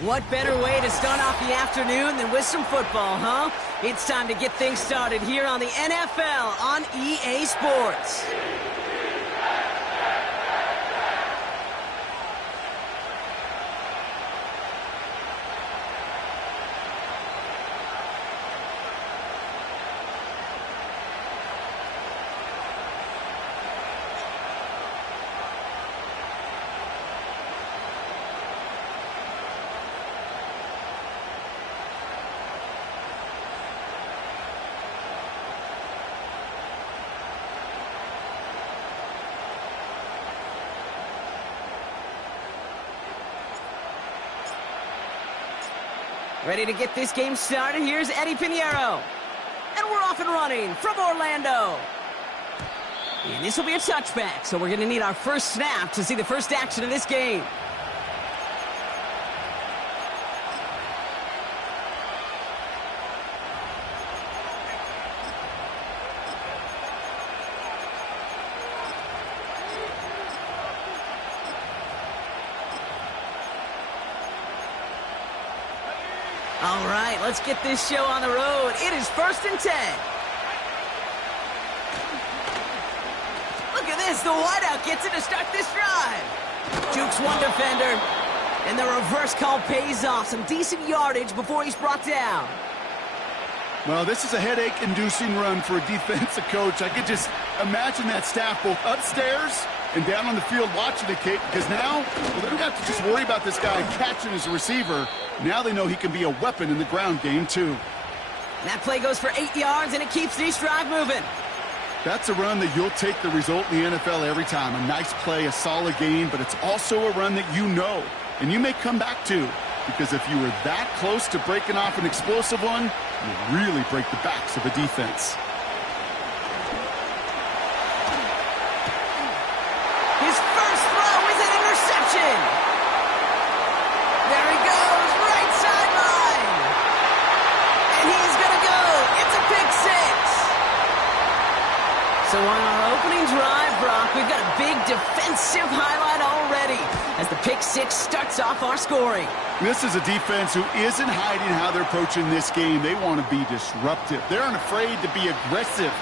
What better way to start off the afternoon than with some football, huh? It's time to get things started here on the NFL on EA Sports. Ready to get this game started? Here's Eddie Pinheiro. And we're off and running from Orlando. And this will be a touchback, so we're going to need our first snap to see the first action of this game. All right, let's get this show on the road. It is 1st and 10. Look at this. The wideout gets it to start this drive. Jukes one defender. And the reverse call pays off. Some decent yardage before he's brought down. Well, this is a headache-inducing run for a defensive coach. I could just imagine that staff both upstairs and down on the field watching it, Kate, because now they don't have to just worry about this guy catching as a receiver. Now they know he can be a weapon in the ground game, too. That play goes for 8 yards, and it keeps this drive moving. That's a run that you'll take the result in the NFL every time. A nice play, a solid game, but it's also a run that you know, and you may come back to, because if you were that close to breaking off an explosive one, you really break the backs of a defense. His first throw is an interception. There he goes, right sideline. And he's going to go. It's a pick six. So on our opening drive, Brock, we've got a big defensive highlight already as the pick six starts off our scoring. This is a defense who isn't hiding how they're approaching this game. They want to be disruptive. They aren't afraid to be aggressive.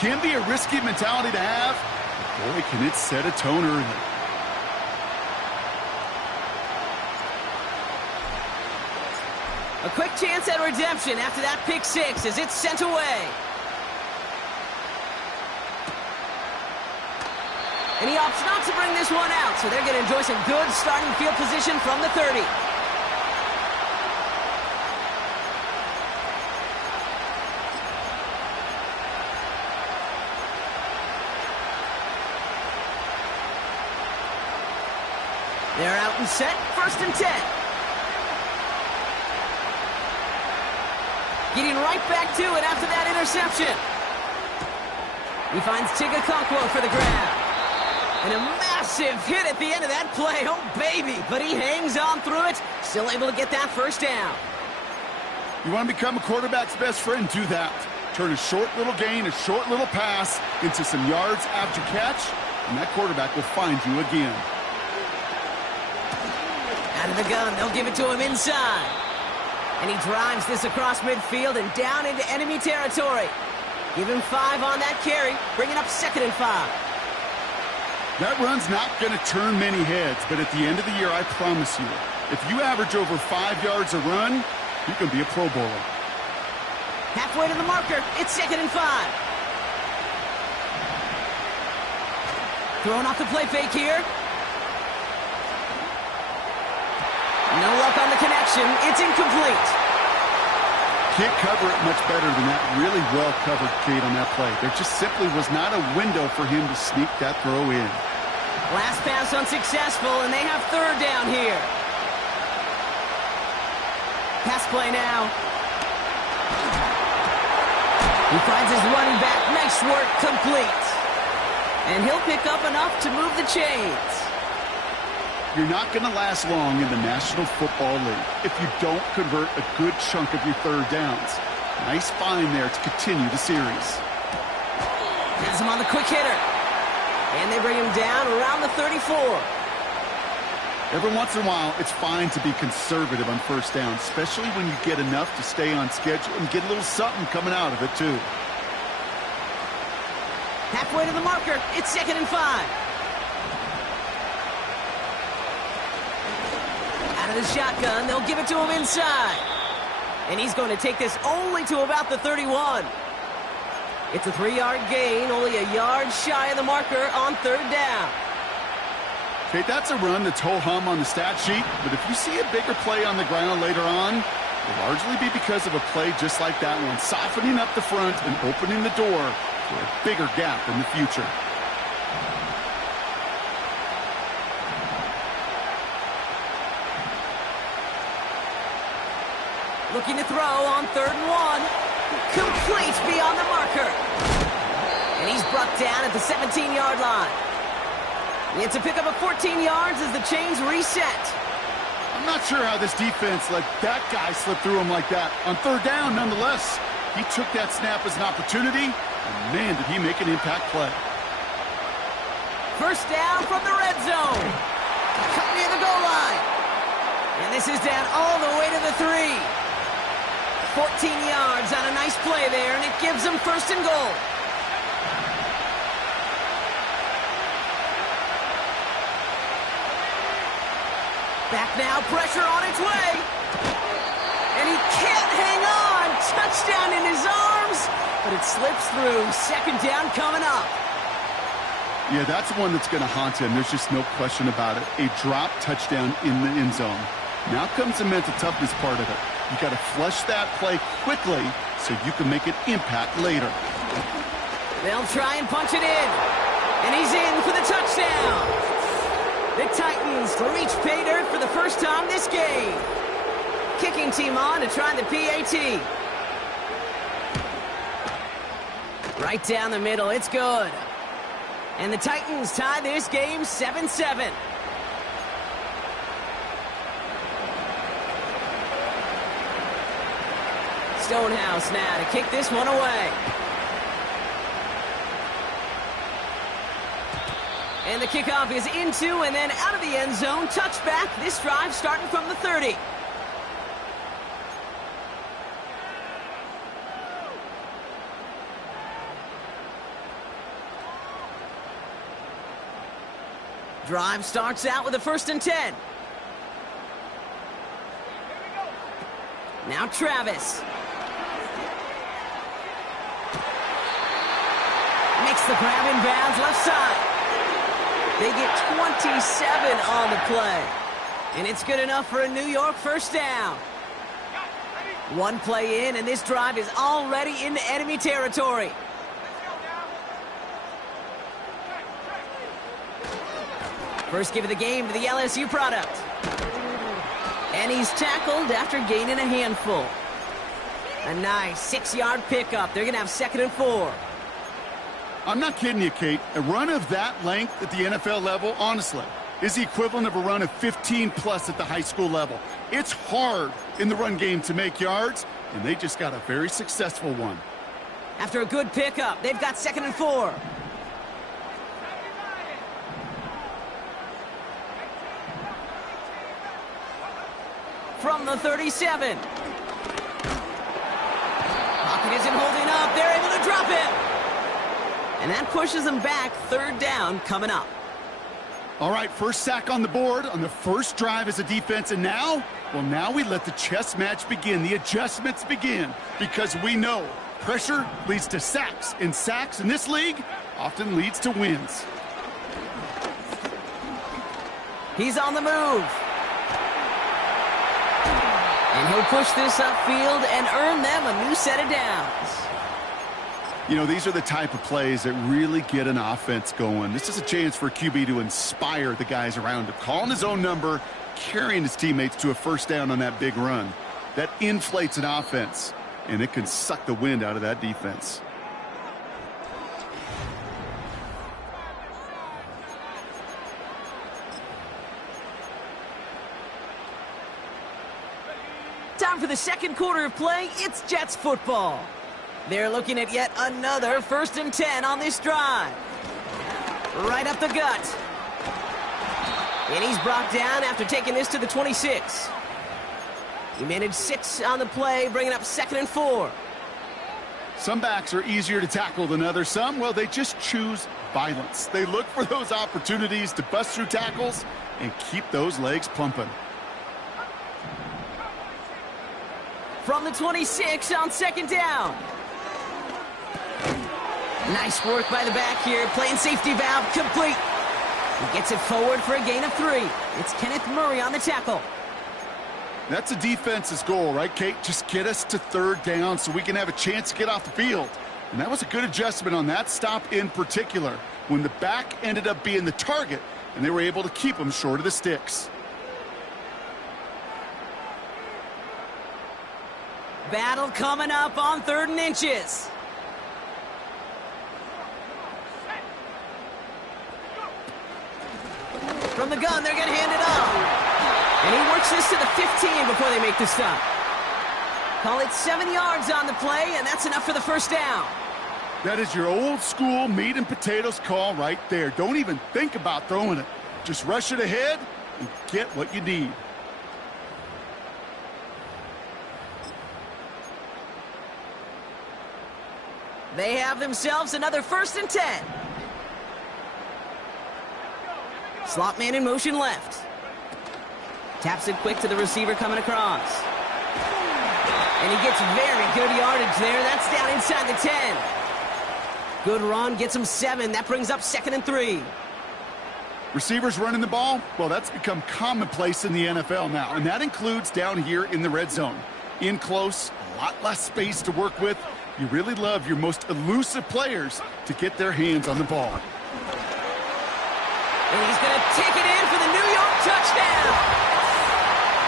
Can be a risky mentality to have. But boy, can it set a tone early. A quick chance at redemption after that pick six as it's sent away. And he opts not to bring this one out, so they're going to enjoy some good starting field position from the 30. They're out and set, 1st and 10. Getting right back to it after that interception. He finds Tigakonkwo for the grab. And a massive hit at the end of that play. Oh, baby. But he hangs on through it. Still able to get that first down. You want to become a quarterback's best friend? Do that. Turn a short little gain, a short little pass into some yards after catch, and that quarterback will find you again. Out of the gun. They'll give it to him inside. And he drives this across midfield and down into enemy territory. Give him 5 on that carry, bringing up 2nd and 5. That run's not going to turn many heads, but at the end of the year, I promise you, if you average over 5 yards a run, you can be a Pro Bowler. Halfway to the marker, it's 2nd and 5. Throwing off the play fake here. No luck on the connection. It's incomplete. Can't cover it much better than that. Really well covered, Kate, on that play. There just simply was not a window for him to sneak that throw in. Last pass unsuccessful, and they have 3rd down here. Pass play now. He finds his running back. Nice work, complete. And he'll pick up enough to move the chains. You're not going to last long in the National Football League if you don't convert a good chunk of your 3rd downs. Nice find there to continue the series. Has him on the quick hitter. And they bring him down around the 34. Every once in a while, it's fine to be conservative on first down, especially when you get enough to stay on schedule and get a little something coming out of it, too. Halfway to the marker. It's 2nd and 5. Out of the shotgun, they'll give it to him inside. And he's going to take this only to about the 31. It's a 3-yard gain, only a yard shy of the marker on 3rd down. Okay, that's a run that's ho-hum on the stat sheet, but if you see a bigger play on the ground later on, it'll largely be because of a play just like that one, softening up the front and opening the door for a bigger gap in the future. Looking to throw on 3rd and 1. Complete beyond the marker. And he's brought down at the 17-yard line. It's a pickup of 14 yards as the chains reset. I'm not sure how this defense let that guy slip through him like that. On 3rd down, nonetheless, he took that snap as an opportunity, and man, did he make an impact play. 1st down from the red zone. Cut near the goal line. And this is down all the way to the 3. 14 yards on a nice play there, and it gives them 1st and goal. Back now, pressure on its way. And he can't hang on. Touchdown in his arms, but it slips through. 2nd down coming up. Yeah, that's one that's going to haunt him. There's just no question about it. A drop touchdown in the end zone. Now comes the mental toughness part of it. You got to flush that play quickly so you can make an impact later. They'll try and punch it in. And he's in for the touchdown. The Titans reach pay dirt for the first time this game. Kicking team on to try the PAT. Right down the middle, it's good. And the Titans tie this game 7-7. Stonehouse now to kick this one away. And the kickoff is into and then out of the end zone. Touchback. This drive starting from the 30. Drive starts out with a 1st and 10. Now Travis. Makes the grab in bounds left side. They get 27 on the play. And it's good enough for a New York 1st down. One play in, and this drive is already into enemy territory. First give of the game to the LSU product. And he's tackled after gaining a handful. A nice 6-yard pickup. They're going to have 2nd and 4. I'm not kidding you, Kate. A run of that length at the NFL level, honestly, is the equivalent of a run of 15-plus at the high school level. It's hard in the run game to make yards, and they just got a very successful one. After a good pickup, they've got 2nd and 4. From the 37. Pocket isn't holding up. They're able to drop it. And that pushes them back. 3rd down coming up. All right, first sack on the board on the first drive as a defense. And now, well, now we let the chess match begin. The adjustments begin because we know pressure leads to sacks. And sacks in this league often leads to wins. He's on the move. And he'll push this upfield and earn them a new set of downs. You know, these are the type of plays that really get an offense going. This is a chance for a QB to inspire the guys around him. Calling his own number, carrying his teammates to a 1st down on that big run. That inflates an offense, and it can suck the wind out of that defense. Time for the 2nd quarter of play. It's Jets football. They're looking at yet another 1st and 10 on this drive. Right up the gut. And he's brought down after taking this to the 26. He managed 6 on the play, bringing up 2nd and 4. Some backs are easier to tackle than others. Some, well, they just choose violence. They look for those opportunities to bust through tackles and keep those legs pumping. From the 26 on 2nd down. Nice work by the back here. Playing safety valve complete. He gets it forward for a gain of 3. It's Kenneth Murray on the tackle. That's a defense's goal, right, Kate? Just get us to 3rd down so we can have a chance to get off the field. And that was a good adjustment on that stop in particular, when the back ended up being the target, and they were able to keep him short of the sticks. Battle coming up on 3rd and inches. From the gun, they're going to hand it off. And he works this to the 15 before they make the stop. Call it 7 yards on the play, and that's enough for the 1st down. That is your old school meat and potatoes call right there. Don't even think about throwing it. Just rush it ahead and get what you need. They have themselves another 1st and 10. Slot man in motion left. Taps it quick to the receiver coming across. And he gets very good yardage there. That's down inside the 10. Good run, gets him 7. That brings up 2nd and 3. Receivers running the ball, well, that's become commonplace in the NFL now, and that includes down here in the red zone. In close, a lot less space to work with. You really love your most elusive players to get their hands on the ball. And he's going to take it in for the New York touchdown.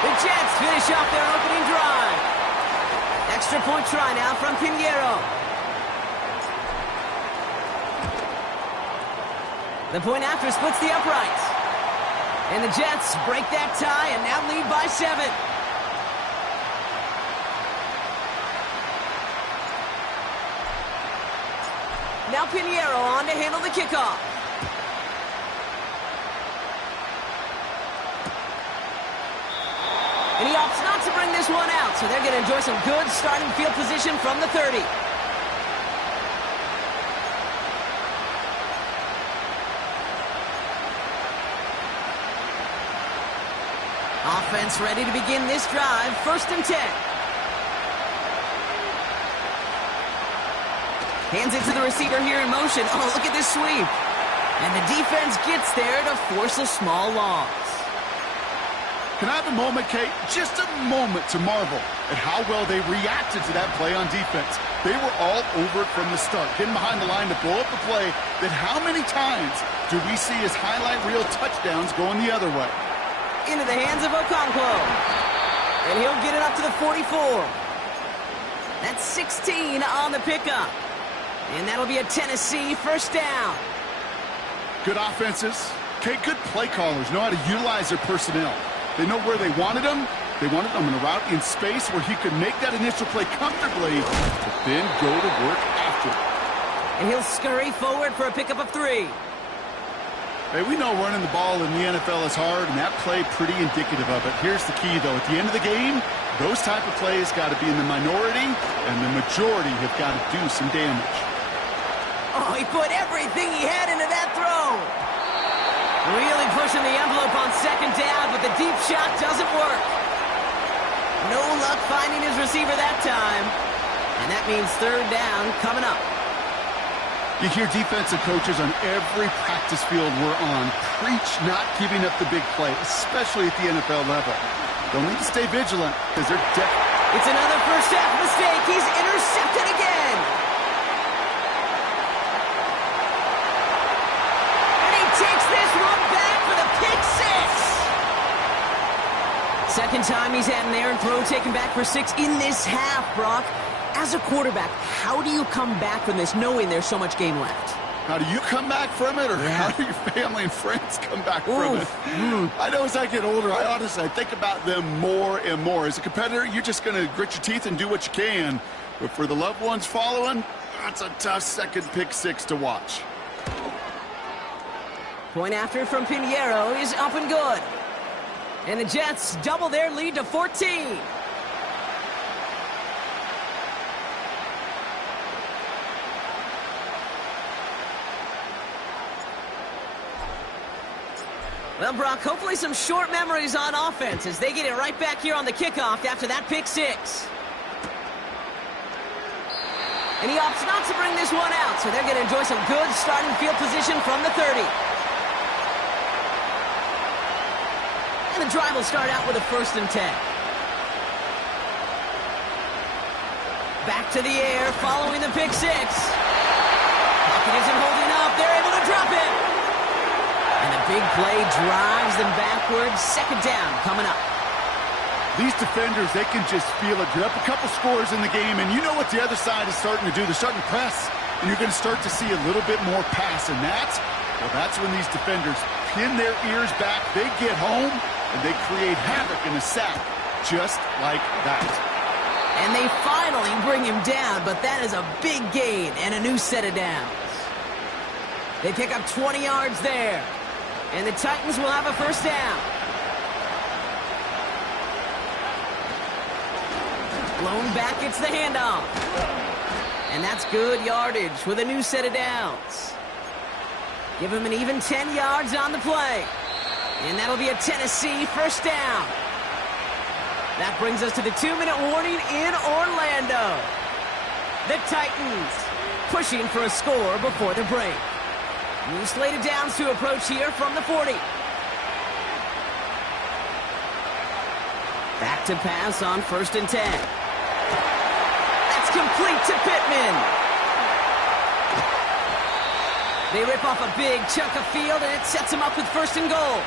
The Jets finish off their opening drive. Extra point try now from Pinheiro. The point after splits the uprights. And the Jets break that tie and now lead by 7. Now Pinheiro on to handle the kickoff. And he opts not to bring this one out, so they're going to enjoy some good starting field position from the 30. Offense ready to begin this drive. 1st and 10. Hands it to the receiver here in motion. Oh, look at this sweep. And the defense gets there to force a small loss. Can I have a moment, Kate? Just a moment to marvel at how well they reacted to that play on defense. They were all over it from the start, getting behind the line to blow up the play. That how many times do we see as highlight reel touchdowns going the other way? Into the hands of Okonkwo. And he'll get it up to the 44. That's 16 on the pickup. And that'll be a Tennessee 1st down. Good offenses. Okay, good play callers know how to utilize their personnel. They know where they wanted him. They wanted him in a route in space where he could make that initial play comfortably, but then go to work after. And he'll scurry forward for a pickup of 3. Hey, we know running the ball in the NFL is hard, and that play pretty indicative of it. Here's the key, though. At the end of the game, those type of plays got to be in the minority, and the majority have got to do some damage. Oh, he put everything he had into that throw. Really pushing the envelope on 2nd down, but the deep shot doesn't work. No luck finding his receiver that time. And that means 3rd down coming up. You hear defensive coaches on every practice field we're on preach not giving up the big play, especially at the NFL level. They'll need to stay vigilant because they're definitely... It's another first half mistake. He's intercepted again. And he takes this one back for the pick 6. Second time he's had an errant throw taken back for 6 in this half, Brock. As a quarterback, how do you come back from this knowing there's so much game left? How do you come back from it, or how do your family and friends come back from it? I know as I get older, I think about them more and more. As a competitor, you're just going to grit your teeth and do what you can. But for the loved ones following, that's a tough second pick 6 to watch. Point after from Pinheiro is up and good. And the Jets double their lead to 14. Well, Brock, hopefully some short memories on offense as they get it right back here on the kickoff after that pick six. And he opts not to bring this one out, so they're going to enjoy some good starting field position from the 30. And the drive will start out with a 1st and 10. Back to the air following the pick six. Pocket isn't holding up. They're able to drop it. And a big play drives them backwards. 2nd down coming up. These defenders, they can just feel it. You're up a couple scores in the game, and you know what the other side is starting to do. They're starting to press, and you're going to start to see a little bit more pass. And that's when these defenders pin their ears back. They get home, and they create havoc in a sack just like that. And they finally bring him down, but that is a big gain and a new set of downs. They pick up 20 yards there. And the Titans will have a 1st down. Blown back, it's the handoff. And that's good yardage with a new set of downs. Give him an even 10 yards on the play. And that'll be a Tennessee 1st down. That brings us to the 2-minute warning in Orlando. The Titans pushing for a score before the break. New slated downs to approach here from the 40. Back to pass on 1st and 10. That's complete to Pittman. They rip off a big chunk of field, and it sets him up with 1st and goal.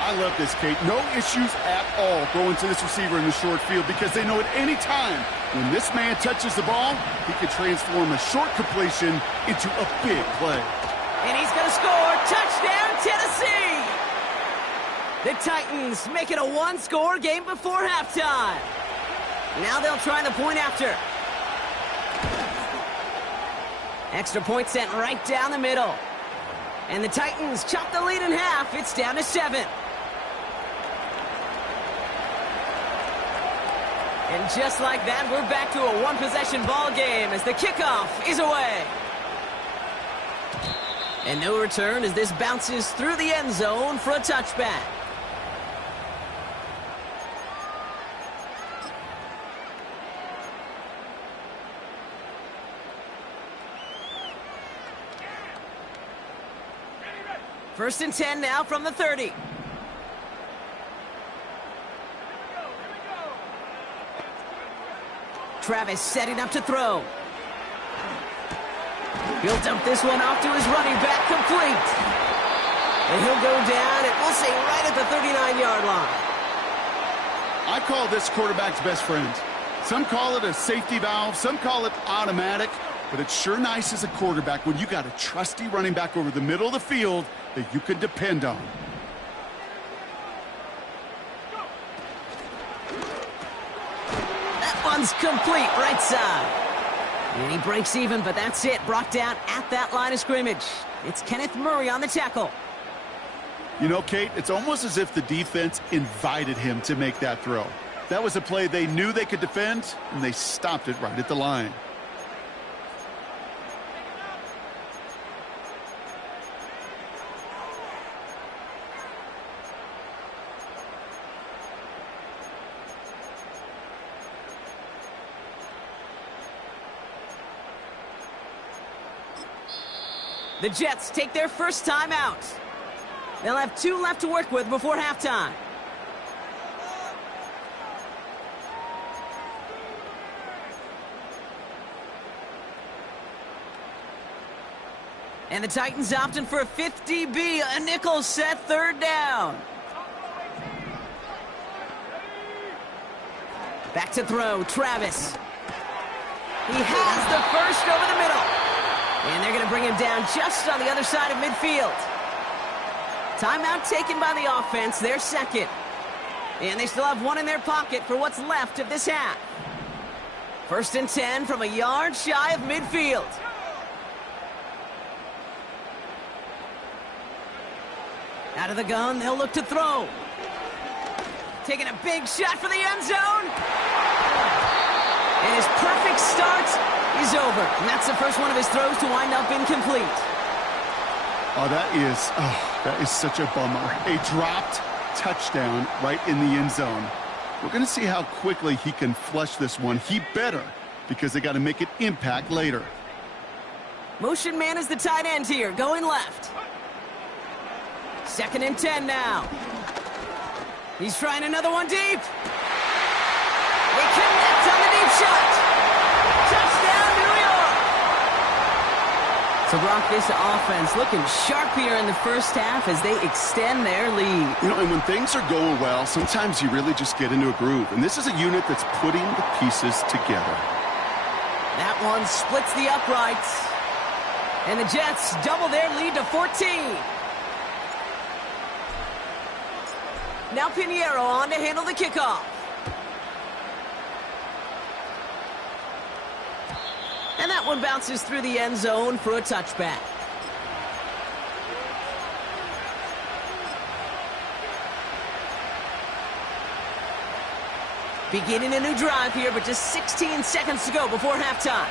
I love this, Kate. No issues at all going to this receiver in the short field because they know at any time when this man touches the ball, he can transform a short completion into a big play. And he's going to score. Touchdown, Tennessee! The Titans make it a 1-score game before halftime. Now they'll try the point after. Extra point sent right down the middle. And the Titans chop the lead in half. It's down to 7. And just like that, we're back to a one-possession ball game as the kickoff is away. And no return as this bounces through the end zone for a touchback. First and 10 now from the 30. Travis setting up to throw. He'll dump this one off to his running back, complete. And he'll go down, and we'll say right at the 39-yard line. I call this quarterback's best friend. Some call it a safety valve, some call it automatic, but it's sure nice as a quarterback when you got a trusty running back over the middle of the field that you can depend on. That one's complete, right side. And he breaks even, but that's it. Brought down at that line of scrimmage. It's Kenneth Murray on the tackle. You know, Kate, it's almost as if the defense invited him to make that throw. That was a play they knew they could defend, and they stopped it right at the line. The Jets take their first time out. They'll have 2 left to work with before halftime. And the Titans opting for a 50B, a nickel set, 3rd down. Back to throw, Travis. He has the first over the middle. And they're going to bring him down just on the other side of midfield. Timeout taken by the offense, their 2nd. And they still have 1 in their pocket for what's left of this half. First and 10 from a yard shy of midfield. Out of the gun, they'll look to throw. Taking a big shot for the end zone. And his perfect start is over. And that's the first one of his throws to wind up incomplete. Oh, that is such a bummer. A dropped touchdown right in the end zone. We're going to see how quickly he can flush this one. He better, because they got to make it impact later. Motion man is the tight end here, going left. 2nd and 10 now. He's trying another one deep. They connect on the deep shot. Touchdown, New York. So, Brock, this offense looking sharp here in the first half as they extend their lead. You know, and when things are going well, sometimes you really just get into a groove. And this is a unit that's putting the pieces together. That one splits the uprights. And the Jets double their lead to 14. Now Pinheiro on to handle the kickoff. And that one bounces through the end zone for a touchback. Beginning a new drive here, but just 16 seconds to go before halftime.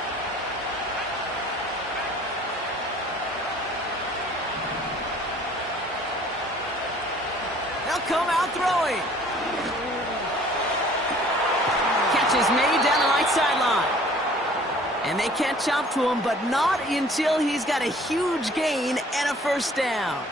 They'll come out throwing. Catch is made down the right sideline. And they catch up to him, but not until he's got a huge gain and a first down.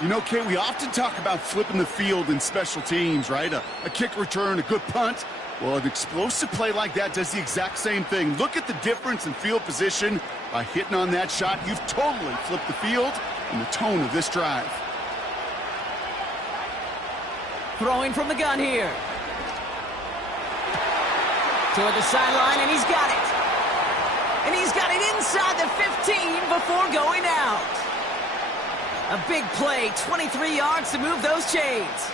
You know, Kate, we often talk about flipping the field in special teams, right? A kick return, a good punt. Well, an explosive play like that does the exact same thing. Look at the difference in field position. By hitting on that shot, you've totally flipped the field and the tone of this drive. Throwing from the gun here. Toward the sideline, and he's got it. And he's got it inside the 15 before going out. A big play, 23 yards to move those chains.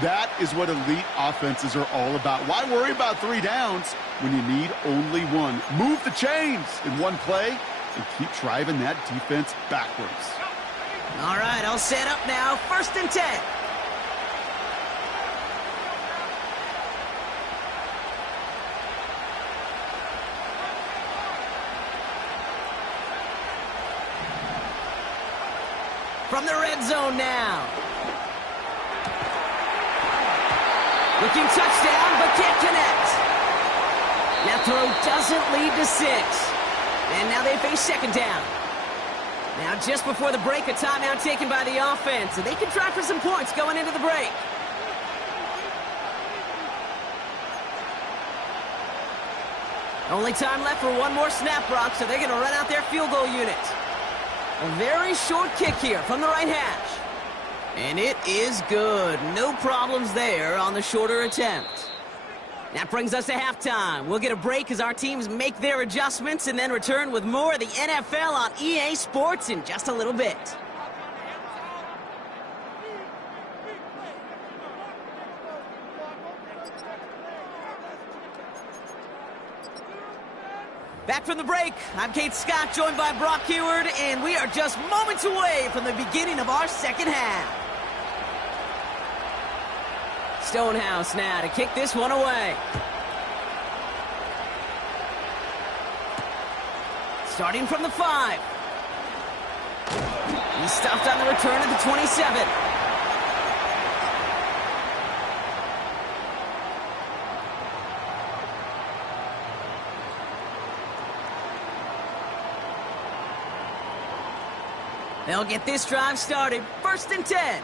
That is what elite offenses are all about. Why worry about 3 downs when you need only 1? Move the chains in one play and keep driving that defense backwards. All right, I'll set up now. 1st and 10. From the red zone now. Looking touchdown, but can't connect. That throw doesn't lead to 6. And now they face 2nd down. Now just before the break, a timeout taken by the offense. So they can try for some points going into the break. Only time left for one more snap, Brock, so they're going to run out their field goal unit. A very short kick here from the right hash. And it is good. No problems there on the shorter attempt. That brings us to halftime. We'll get a break as our teams make their adjustments and then return with more of the NFL on EA Sports in just a little bit. Back from the break, I'm Kate Scott, joined by Brock Heward, and we are just moments away from the beginning of our second half. Stonehouse now to kick this one away. Starting from the 5. He's stuffed on the return at the 27. They'll get this drive started. 1st and 10.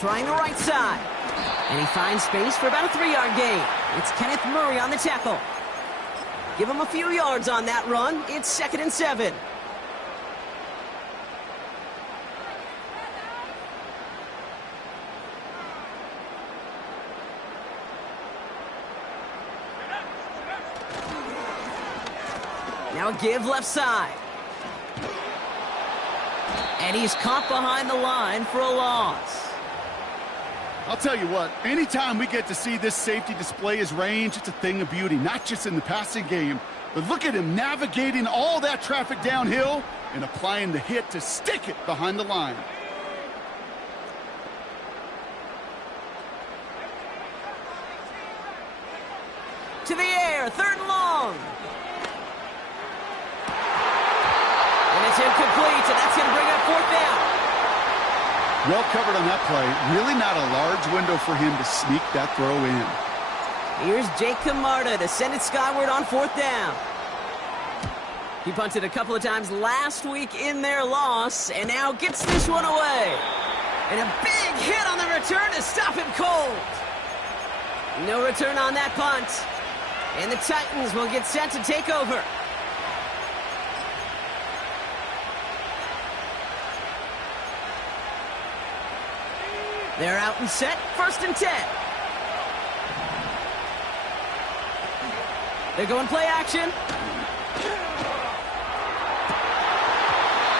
Trying the right side. And he finds space for about a 3-yard gain. It's Kenneth Murray on the tackle. Give him a few yards on that run. It's 2nd and 7. Now a give left side. And he's caught behind the line for a loss. I'll tell you what, anytime we get to see this safety display his range, it's a thing of beauty, not just in the passing game, But look at him navigating all that traffic downhill and applying the hit to stick it behind the line. To the air, 3rd and long. And it's incomplete, and that's going to bring up 4th down. Well covered on that play. Really not a large window for him to sneak that throw in. Here's Jake Camarda to send it skyward on 4th down. He punted a couple of times last week in their loss, and now gets this one away. And a big hit on the return to stop him cold. No return on that punt. And the Titans will get set to take over. They're out and set, 1st and 10. They're going play action.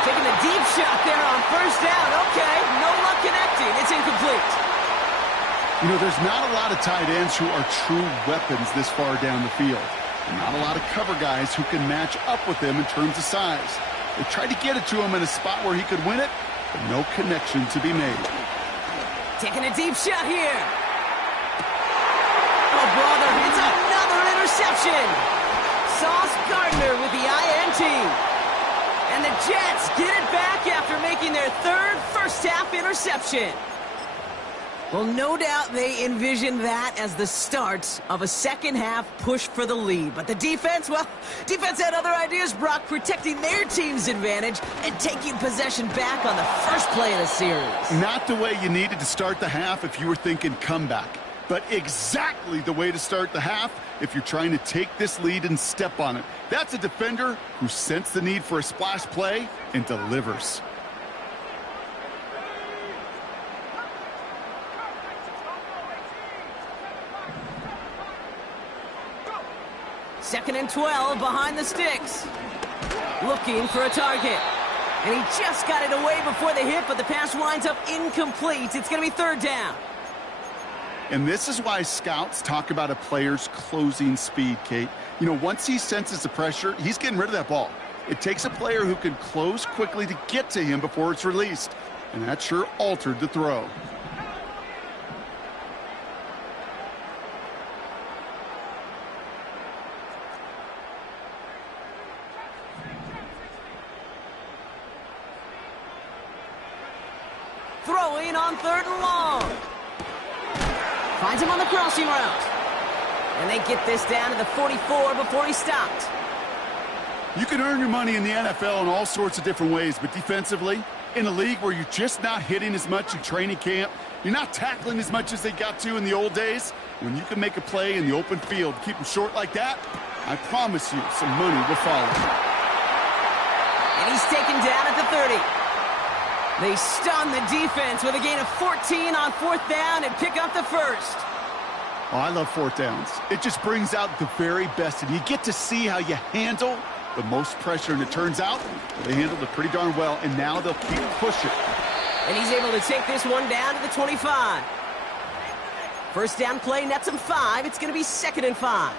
Taking a deep shot there on 1st down. Okay, no luck connecting. It's incomplete. You know, there's not a lot of tight ends who are true weapons this far down the field. Not a lot of cover guys who can match up with him in terms of size. They tried to get it to him in a spot where he could win it, but no connection to be made. Taking a deep shot here. Oh, brother, it's another interception. Sauce Gardner with the INT. And the Jets get it back after making their 3rd first-half interception. Well, no doubt they envisioned that as the start of a second-half push for the lead. But the defense, well, defense had other ideas, Brock, protecting their team's advantage and taking possession back on the first play of the series. Not the way you needed to start the half if you were thinking comeback, but exactly the way to start the half if you're trying to take this lead and step on it. That's a defender who sensed the need for a splash play and delivers. 2nd and 12 behind the sticks. Looking for a target. And he just got it away before the hit, but the pass winds up incomplete. It's going to be 3rd down. And this is why scouts talk about a player's closing speed, Kate. You know, once he senses the pressure, he's getting rid of that ball. It takes a player who can close quickly to get to him before it's released. And that sure altered the throw. Throwing on 3rd and long. Finds him on the crossing route. And they get this down to the 44 before he stopped. You can earn your money in the NFL in all sorts of different ways, but defensively, in a league where you're just not hitting as much in training camp, you're not tackling as much as they got to in the old days, when you can make a play in the open field, keep them short like that, I promise you some money will follow. And he's taken down at the 30. They stun the defense with a gain of 14 on 4th down and pick up the first. Oh, I love 4th downs. It just brings out the very best, and you get to see how you handle the most pressure, and it turns out they handled it pretty darn well, and now they'll keep pushing. And he's able to take this one down to the 25. 1st down play nets him 5. It's going to be 2nd and 5.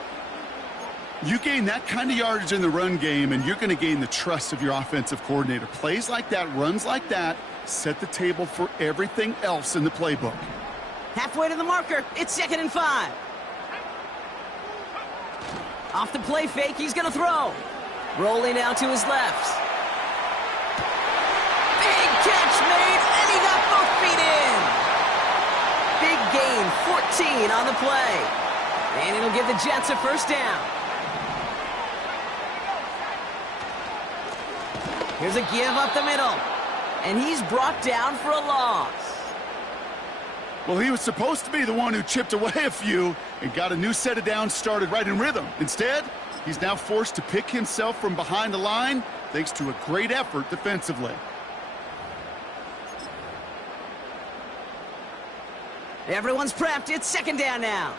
You gain that kind of yardage in the run game, and you're going to gain the trust of your offensive coordinator. Plays like that, runs like that, set the table for everything else in the playbook. Halfway to the marker, it's 2nd and 5. Off the play fake, he's going to throw. Rolling out to his left. Big catch made, and he got both feet in. Big gain, 14 on the play. And it'll give the Jets a 1st down. Here's a give up the middle. And he's brought down for a loss. Well, he was supposed to be the one who chipped away a few and got a new set of downs started right in rhythm. Instead, he's now forced to pick himself from behind the line thanks to a great effort defensively. Everyone's prepped. It's 2nd down now.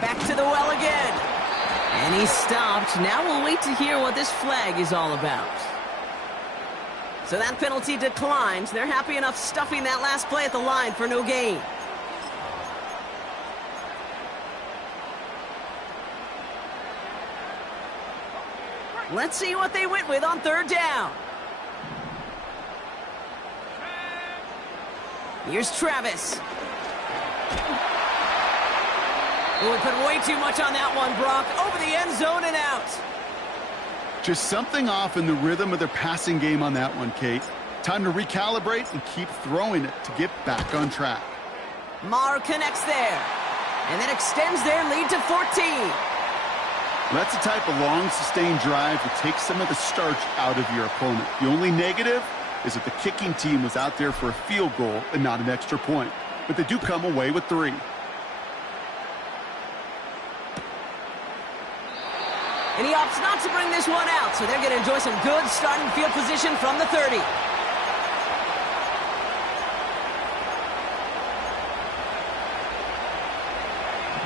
Back to the well again. And he stopped. Now we'll wait to hear what this flag is all about. So that penalty declines. They're happy enough stuffing that last play at the line for no gain. Let's see what they went with on third down. Here's Travis. Oh, we put way too much on that one, Brock. Over the end zone and out. Just something off in the rhythm of their passing game on that one, Kate. Time to recalibrate and keep throwing it to get back on track. Maher connects there, and then extends their lead to 14. That's the type of long, sustained drive that takes some of the starch out of your opponent. The only negative is that the kicking team was out there for a field goal and not an extra point. But they do come away with 3. And he opts not to bring this one out, so they're going to enjoy some good starting field position from the 30.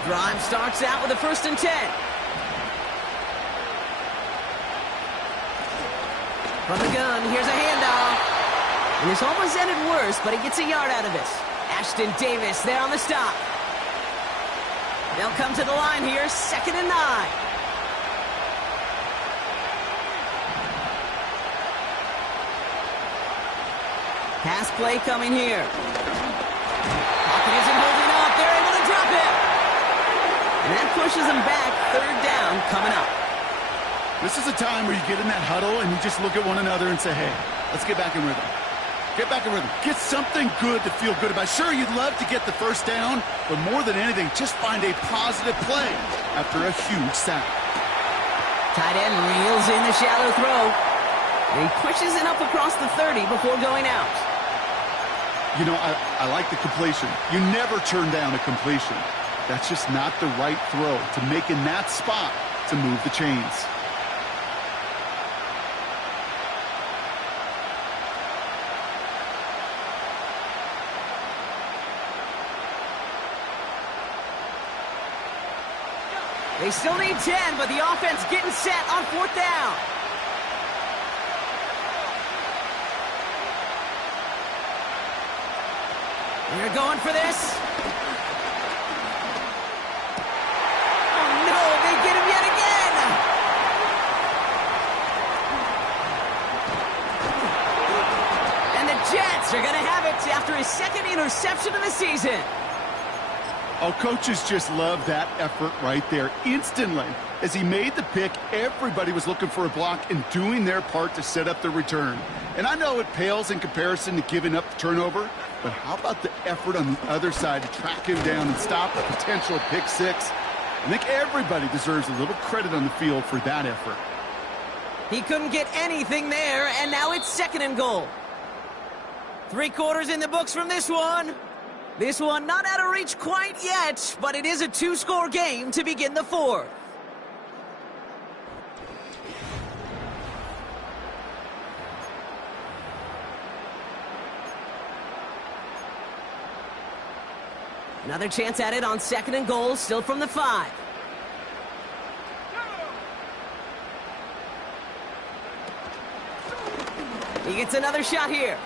Drive starts out with a 1st and 10. From the gun, here's a handoff. And this almost ended worse, but he gets a yard out of it. Ashton Davis there on the stop. They'll come to the line here, 2nd and 9. Pass play coming here. Pocket isn't holding up. They're able to drop it. And that pushes them back. 3rd down coming up. This is a time where you get in that huddle and you just look at one another and say, hey, let's get back in rhythm. Get back in rhythm. Get something good to feel good about. Sure, you'd love to get the 1st down, but more than anything, just find a positive play after a huge sack. Tight end reels in the shallow throw. And he pushes it up across the 30 before going out. You know, I like the completion. You never turn down a completion. That's just not the right throw to make in that spot to move the chains. They still need 10, but the offense getting set on 4th down. They're going for this. Oh, no, they get him yet again. And the Jets are going to have it after his 2nd interception of the season. Oh, coaches just love that effort right there. Instantly, as he made the pick, everybody was looking for a block and doing their part to set up the return. And I know it pales in comparison to giving up the turnover, but how about the effort on the other side to track him down and stop a potential pick 6? I think everybody deserves a little credit on the field for that effort. He couldn't get anything there, and now it's 2nd and goal. 3 quarters in the books from this one. This one not out of reach quite yet, but it is a 2-score game to begin the 4th. Another chance at it on 2nd and goal, still from the 5. He gets another shot here.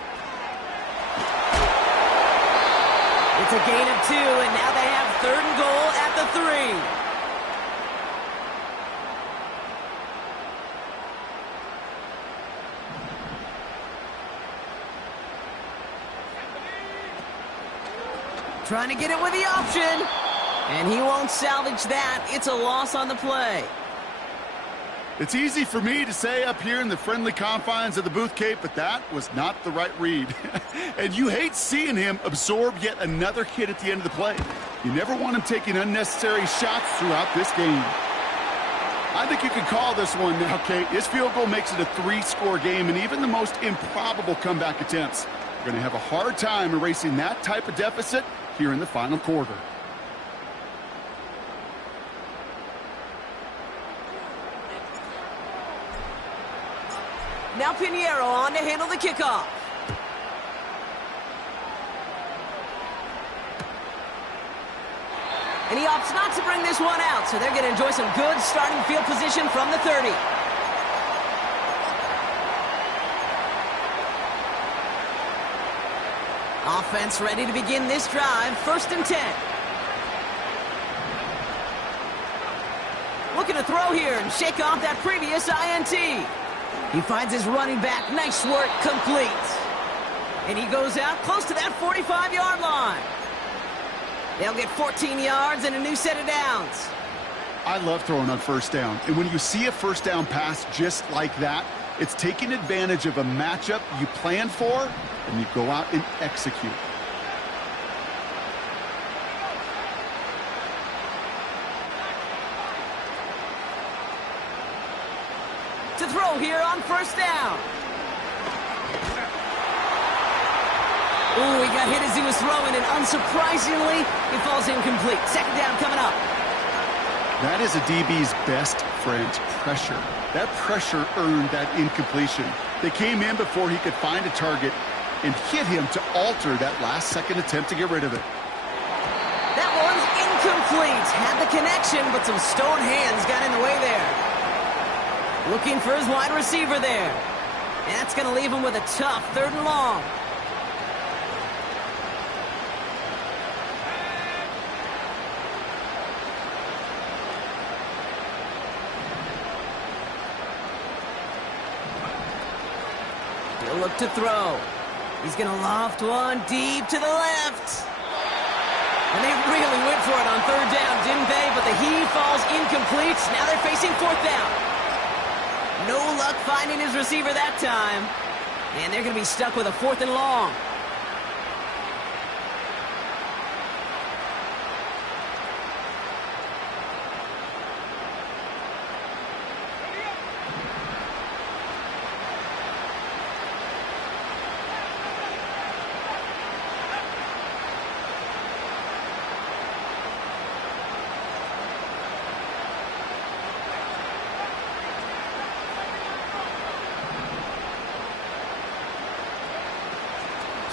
It's a gain of 2, and now they have 3rd and goal at the 3. Trying to get it with the option, and he won't salvage that. It's a loss on the play. It's easy for me to say up here in the friendly confines of the booth, Kate, but that was not the right read. And you hate seeing him absorb yet another hit at the end of the play. You never want him taking unnecessary shots throughout this game. I think you can call this one now, Kate. His field goal makes it a 3-score game, and even the most improbable comeback attempts are going to have a hard time erasing that type of deficit here in the final quarter. Now Pinheiro on to handle the kickoff. And he opts not to bring this one out, so they're going to enjoy some good starting field position from the 30. Offense ready to begin this drive, 1st and 10. Looking to throw here and shake off that previous INT. He finds his running back. Nice work, complete. And he goes out close to that 45-yard line. They'll get 14 yards and a new set of downs. I love throwing on first down. And when you see a first down pass just like that, it's taking advantage of a matchup you plan for, and you go out and execute. To throw here on first down. Ooh, he got hit as he was throwing, and unsurprisingly, he falls incomplete. Second down coming up. That is a DB's best friend, pressure. That pressure earned that incompletion. They came in before he could find a target and hit him to alter that last-second attempt to get rid of it. That one's incomplete. Had the connection, but some stone hands got in the way there. Looking for his wide receiver there. And that's going to leave him with a tough 3rd and long. He'll look to throw. He's going to loft one deep to the left. And they really went for it on 3rd down, didn't they? But the heave falls incomplete. Now they're facing 4th down. No luck finding his receiver that time. And they're going to be stuck with a 4th and long.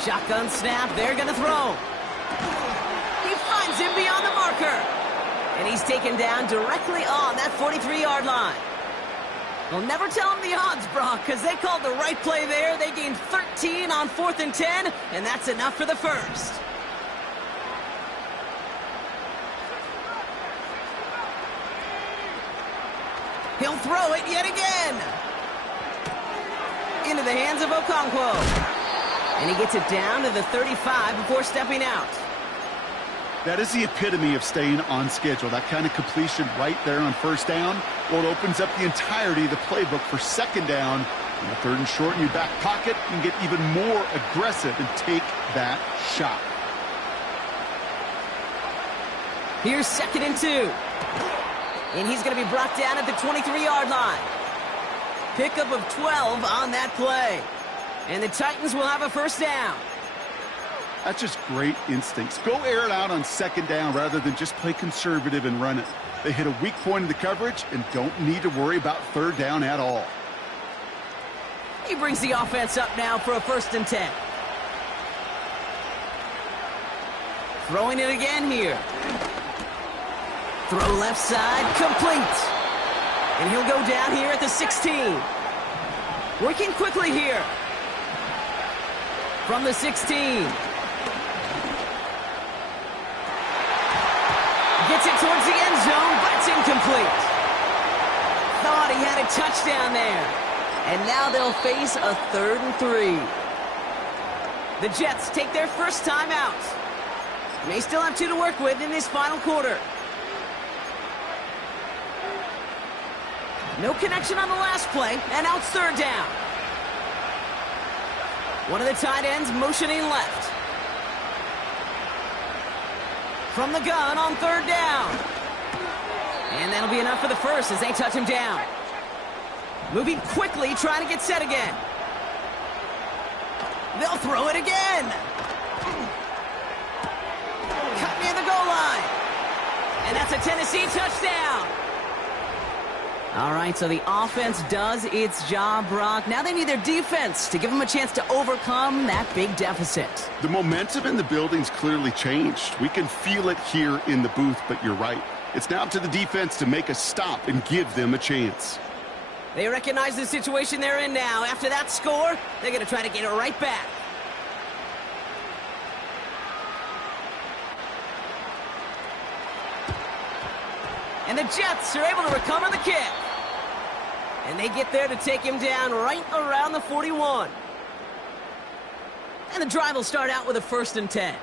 Shotgun snap, they're going to throw. He finds him beyond the marker. And he's taken down directly on that 43-yard line. We'll never tell him the odds, Brock, because they called the right play there. They gained 13 on 4th and 10, and that's enough for the first. He'll throw it yet again. Into the hands of Okonkwo. And he gets it down to the 35 before stepping out. That is the epitome of staying on schedule. That kind of completion right there on first down. Well, it opens up the entirety of the playbook for second down. In the 3rd and short in your back pocket, you can get even more aggressive and take that shot. Here's 2nd and 2. And he's going to be brought down at the 23-yard line. Pickup of 12 on that play. And the Titans will have a first down. That's just great instincts. Go air it out on 2nd down rather than just play conservative and run it. They hit a weak point in the coverage and don't need to worry about 3rd down at all. He brings the offense up now for a 1st and 10. Throwing it again here. Throw left side, complete. And he'll go down here at the 16. Working quickly here. From the 16. Gets it towards the end zone, but it's incomplete. Thought he had a touchdown there. And now they'll face a 3rd and 3. The Jets take their first time out. May still have 2 to work with in this final quarter. No connection on the last play, and now it's 3rd down. One of the tight ends motioning left. From the gun on 3rd down. And that'll be enough for the first as they touch him down. Moving quickly, trying to get set again. They'll throw it again. Cut near the goal line. And that's a Tennessee touchdown. All right, so the offense does its job, Brock. Now they need their defense to give them a chance to overcome that big deficit. The momentum in the building's clearly changed. We can feel it here in the booth, but you're right. It's now up to the defense to make a stop and give them a chance. They recognize the situation they're in now. After that score, they're going to try to get it right back. And the Jets are able to recover the kick. And they get there to take him down right around the 41. And the drive will start out with a 1st and 10.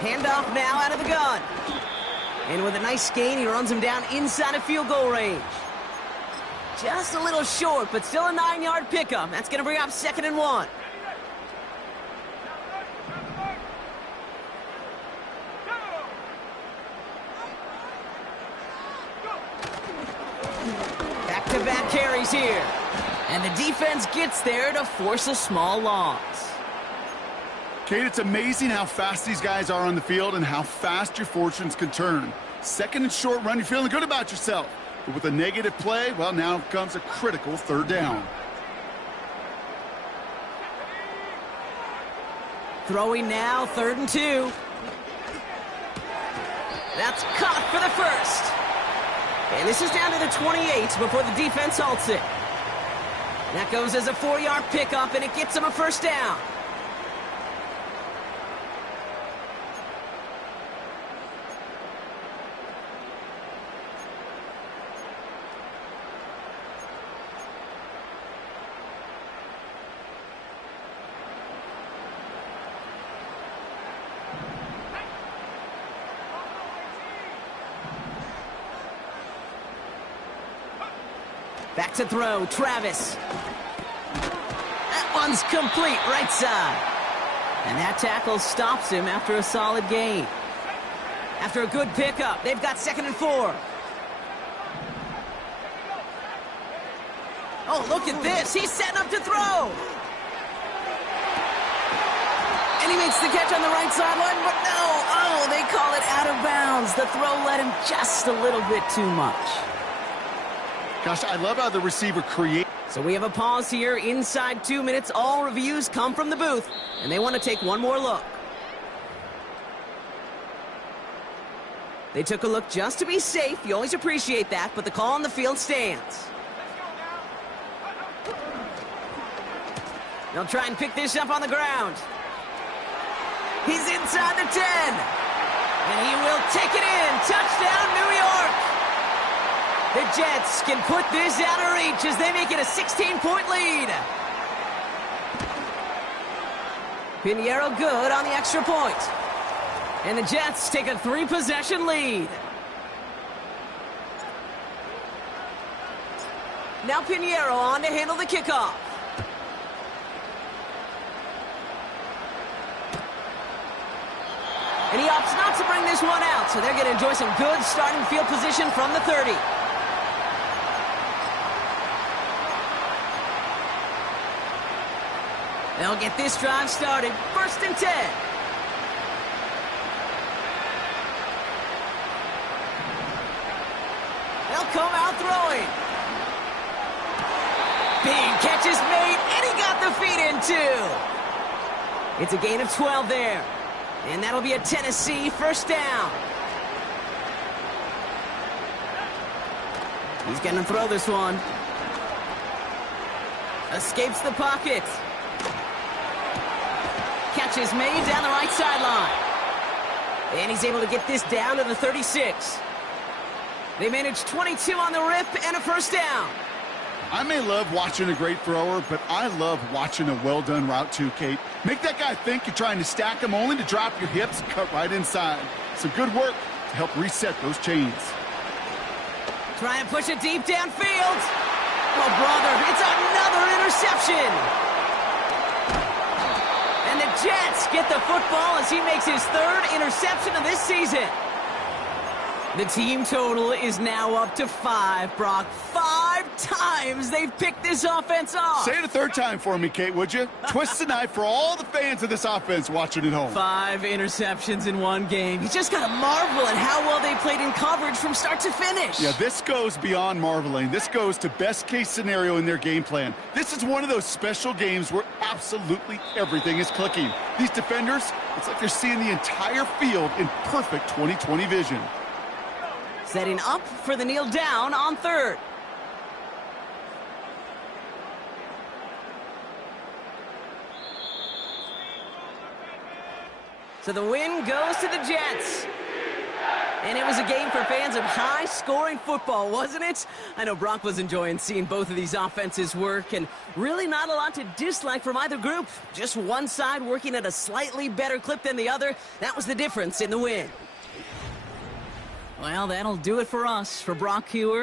Handoff now out of the gun. And with a nice gain, he runs him down inside of field goal range. Just a little short, but still a 9-yard pickup. That's going to bring up 2nd and 1. Back-to-back carries here. And the defense gets there to force a small loss. Kate, it's amazing how fast these guys are on the field and how fast your fortunes can turn. 2nd and short run, you're feeling good about yourself. But with a negative play, well, now comes a critical 3rd down. Throwing now, 3rd and 2. That's caught for the 1st. And this is down to the 28 before the defense halts it. That goes as a 4-yard pickup, and it gets him a 1st down. Back to throw, Travis. That one's complete, right side. And that tackle stops him after a solid gain. After a good pickup, they've got 2nd and 4. Oh, look at this. He's setting up to throw. And he makes the catch on the right sideline, but no. Oh, they call it out of bounds. The throw led him just a little bit too much. Gosh, I love how the receiver creates. So we have a pause here. Inside 2 minutes, all reviews come from the booth, and they want to take one more look. They took a look just to be safe. You always appreciate that, but the call on the field stands. They'll try and pick this up on the ground. He's inside the 10. And he will take it in. Touchdown, New York. The Jets can put this out of reach as they make it a 16-point lead. Pinheiro good on the extra point. And the Jets take a 3-possession lead. Now Pinheiro on to handle the kickoff. And he opts not to bring this one out, so they're going to enjoy some good starting field position from the 30. They'll get this drive started. 1st and 10. They'll come out throwing. Big catch is made, and he got the feet in too. It's a gain of 12 there. And that'll be a Tennessee 1st down. He's going to throw this one. Escapes the pocket. Catch is made down the right sideline. And he's able to get this down to the 36. They managed 22 on the rip and a 1st down. I may love watching a great thrower, but I love watching a well-done route too, Kate. Make that guy think you're trying to stack him only to drop your hips, cut right inside. Some good work to help reset those chains. Try and push it deep downfield. Oh, brother, it's another interception. And the Jets get the football as he makes his 3rd interception of this season. The team total is now up to 5, Brock. 5 times they've picked this offense off. Say it a 3rd time for me, Kate, would you? Twist the knife for all the fans of this offense watching at home. 5 interceptions in one game. You just got to marvel at how well they played in coverage from start to finish. Yeah, this goes beyond marveling. This goes to best-case scenario in their game plan. This is one of those special games where absolutely everything is clicking. These defenders, it's like they're seeing the entire field in perfect 20/20 vision. Setting up for the kneel down on 3rd. So the win goes to the Jets. And it was a game for fans of high-scoring football, wasn't it? I know Brock was enjoying seeing both of these offenses work, and really not a lot to dislike from either group. Just one side working at a slightly better clip than the other. That was the difference in the win. Well, that'll do it for us. For Brock Hewer,